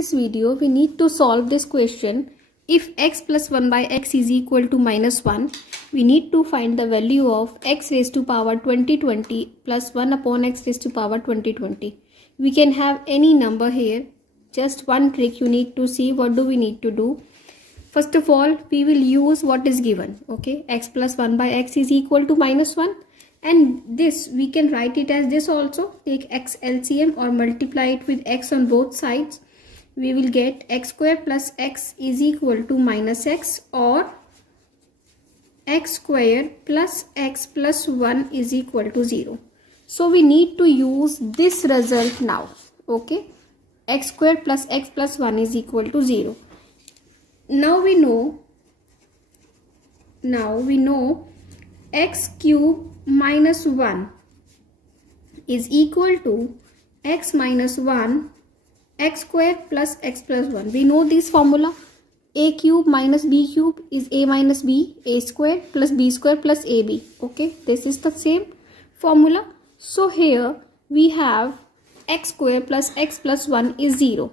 this video, we need to solve this question. If x plus 1 by x is equal to minus 1, we need to find the value of x raised to power 2020 plus 1 upon x raised to power 2020. We can have any number here. Just one trick you need to see. What do we need to do? First of all, we will use what is given. Okay, x plus 1 by x is equal to minus 1. And this we can write it as this also. Take x LCM or multiply it with x on both sides. We will get x square plus x is equal to minus x, or x square plus x plus 1 is equal to 0. So we need to use this result now. Okay, x square plus x plus 1 is equal to 0. Now we know x cube minus 1 is equal to x minus 1 x square plus x plus 1. We know this formula. A cube minus b cube is a minus b, a square plus b square plus ab. Okay, this is the same formula. So here we have x square plus x plus 1 is 0.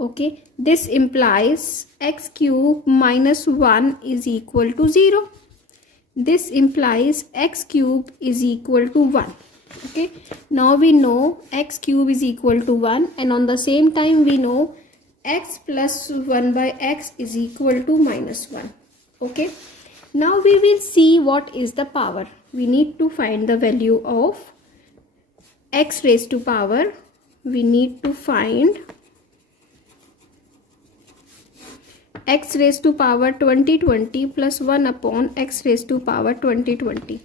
Okay, this implies x cube minus 1 is equal to 0. This implies x cube is equal to 1. Okay, now we know x cube is equal to 1, and on the same time we know x plus 1 by x is equal to minus 1. Okay, now we will see what is the power. We need to find the value of x raised to power. We need to find x raised to power 2020 plus 1 upon x raised to power 2020,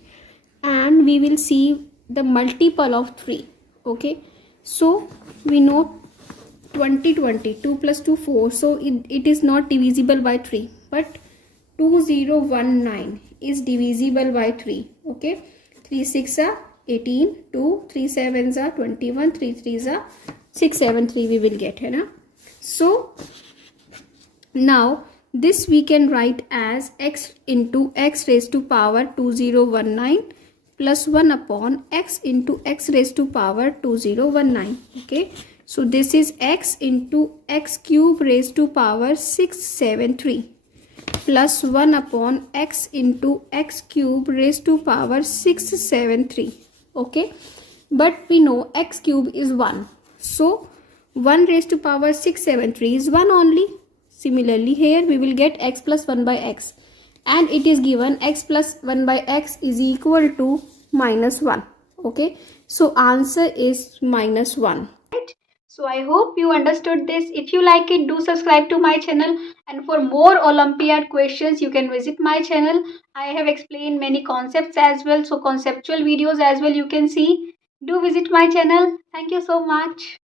and we will see the multiple of 3. Okay, so we know 2020, 2 plus 2 4, so it is not divisible by 3, but 2019 is divisible by 3. Okay, 3 6 are 18, 2 3 7s are 21, 3 3s are 673 we will get here. So now this we can write as x into x raised to power 2019 plus 1 upon x into x raised to power 2019. Okay, so this is x into x cube raised to power 673 plus 1 upon x into x cube raised to power 673. Okay, but we know x cube is 1, so 1 raised to power 673 is 1 only. Similarly, here we will get x plus 1 by x, and it is given x plus 1 by x is equal to minus 1. Okay, so answer is minus 1. Right? So I hope you understood this. If you like it, do subscribe to my channel, and for more Olympiad questions you can visit my channel. I have explained many concepts as well, so conceptual videos as well you can see. Do visit my channel. Thank you so much.